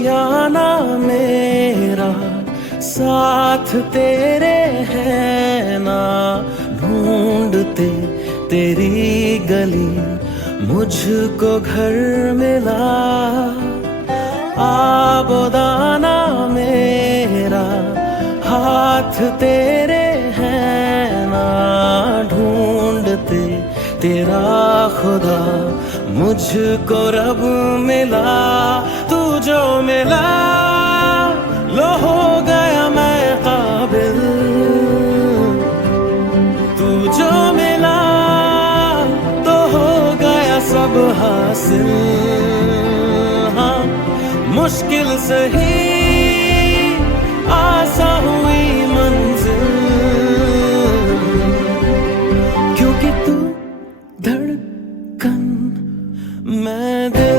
आशियाना मेरा साथ तेरे है ना, ढूंढते तेरी गली मुझको घर मिला। आबोदाना मेरा हाथ तेरे है ना, ढूंढते तेरा खुदा मुझको रब मिला। तू जो मिला लो हो गया मैं काबिल, तू जो मिला तो हो गया सब हासिल। हाँ मुश्किल सही आसा हुई मंजिल, क्योंकि तू धड़कन मैं दिल।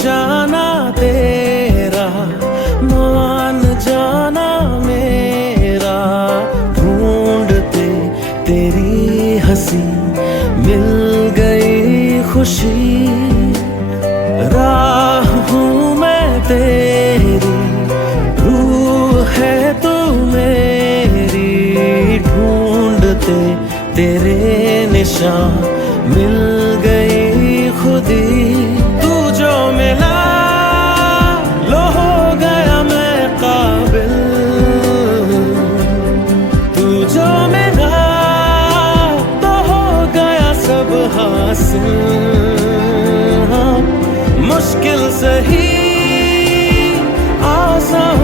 जाना तेरा मान जाना मेरा, ढूंढते तेरी हंसी मिल गई खुशी। राह हूँ मैं तेरी, रूह है तू मेरी, ढूंढते तेरे निशान मिल गई खुदी। जो मिला लो हो गया मैं काबिल, तू जो मिला तो हो गया सब हासिल। हाँ मुश्किल सही आसान